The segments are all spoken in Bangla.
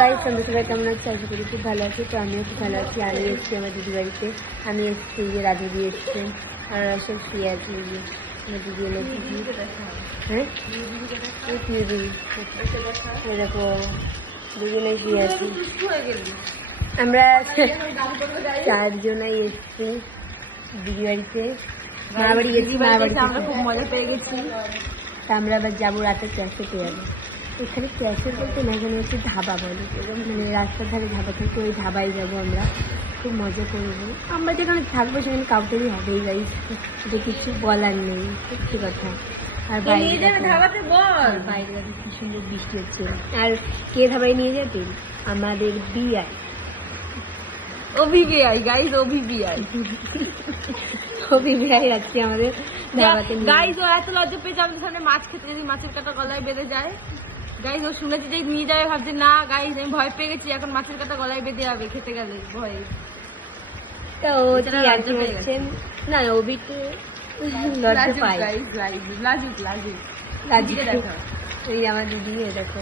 গাইস, তোমরা সবাই কেমন আছো? আশা করি খুব ভালো আছি। তো আমিও খুব ভালো আছি। আমি এসেছি আমার দিদি বাড়িতে। আমি এসেছি যে রাজু দিয়ে এসছে আর সব শুয়ে আছি। আমার দিদি এলো দিদি। হ্যাঁ দিদি দেখো দুজনে শুয়ে আছি। আমরা 4 জনাই এসেছি দিদি বাড়িতে। মা বাড়ি গেছি, মা বাড়িতে আমরা খুব মজা পেয়ে গেছি। তা আমরা আবার যাবো রাতে ক্যাফেতে যাবো। এখানে ক্যাফে বলতে না, এখানে হচ্ছে ধাবা বলে, মানে রাস্তার ধারে ধাবা থেকে ওই ধাবায় যাবো আমরা, খুব মজা করবো। আমরা যেখানে থাকবো সেখানে কাউকেই হবেই গাইস, এটা কিছু বলার নেই, সত্যি কথা। আর বাইরে বাইরে কি সুন্দর বৃষ্টি হচ্ছে। আর কে ধাবায় নিয়ে যাবে? আমাদের বিআই OBBI গাইস, OBBI আজকে আমাদের ধাবাতে গাইস। ও এত লজ্জা পেয়েছে আমাদের সামনে মাছ খেতে, যদি মাছের কাঁটা গলায় বেঁধে যায়। গাইস ও শুনেছি যে নিয়ে যাবে, ভাবছে না গাইস আমি ভয় পেয়ে গেছি, এখন মাছের কাঁটা গলায় বেঁধে যাবে খেতে গেলে ভয়ে। তো আর কি হচ্ছে না, ওবিতে লজ্জা পাই। লাজুক দেখো, এই আমার দিদি দেখো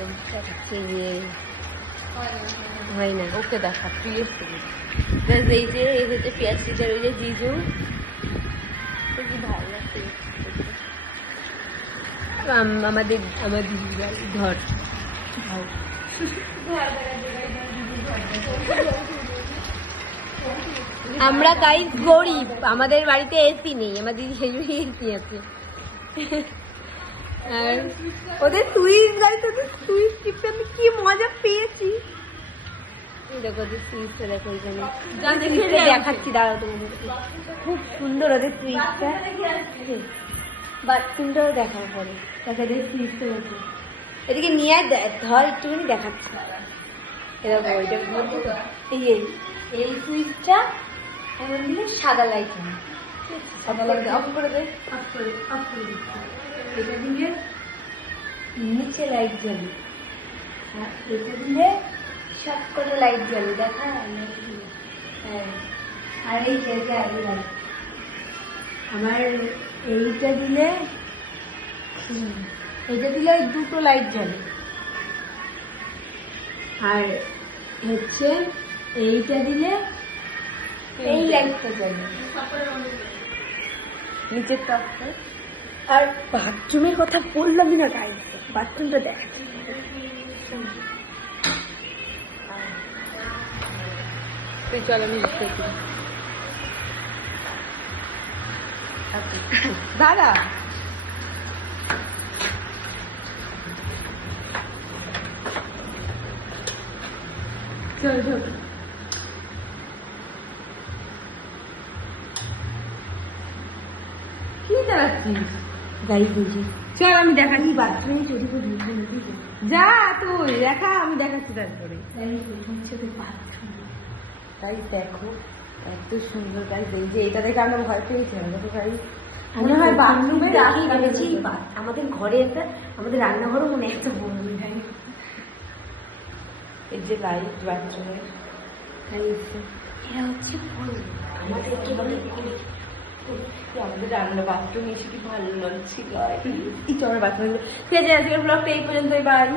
হয় না, ওকে দেখা প্লিজ। এই যে এই হচ্ছে পেঁয়াজ টিচার, ওই যে জিজু, ভালো লাগছে আমাদের আমার দিদি ঘর। আমরা গাইস গরিব, আমাদের বাড়িতে এসি নেই, আমার দিদি সেই এসি আছে। আর ওদের সুইচ গাড়িতে সুইচ টিপতে আমি কি মজা পেয়েছি। দেখো ওদের সুইচটা, দেখো ওইখানে দেখাচ্ছি, দাঁড়াও তোমাদের, খুব সুন্দর ওদের সুইচটা, বাথরুমটাও দেখার পরে দেখা যায় সুইচটা হচ্ছে। এদিকে নিয়ে ধর একটুখানি দেখাচ্ছি, এরকম ওইটা এই সুইচটা এমন দিলে সাদা লাইট হয়, সাদা লাইট অফ করে দেয়, অফ করে দিচ্ছে। এটা দিলে নিচে লাইট জ্বলে, আর এটা দিলে সব করে লাইট জ্বলে, দেখা। হ্যাঁ, আর এই জায়গায় লাইট আমার এইটা দিলে ওই দুটো লাইট জ্বলে, আর হচ্ছে এইটা দিলে এই লাইটটা জ্বলে নিচের টপটা। আর বাথরুমের কথা বললামই না গাইস, বাথরুমটা দেখ, চল আমি দাদা চল চল কি চালাচ্ছিস? গাড়ি বুঝি। চল আমি দেখাচ্ছি বাথরুমে চুরি করে যা, তুই দেখা, আমি দেখাচ্ছি তারপরে। বাথরুম তাই দেখো এত সুন্দর গাইস, এই যে এটা দেখে আমরা ভয় পেয়েছিলাম। দেখো গাইস, মনে হয় বাথরুমে ভেবেছি আমাদের ঘরে একটা, আমাদের রান্নাঘরও মনে একটা বড় যায়। এই যে লাইট বাথরুমে, এরা হচ্ছে আমাদের কি বলে, আমাদের রান্না বাথরুমে এসে কি ভালো লাগছিল। এই চল বাথরুমে। ঠিক আছে, আজকের ব্লগটা এই পর্যন্তই, বাই।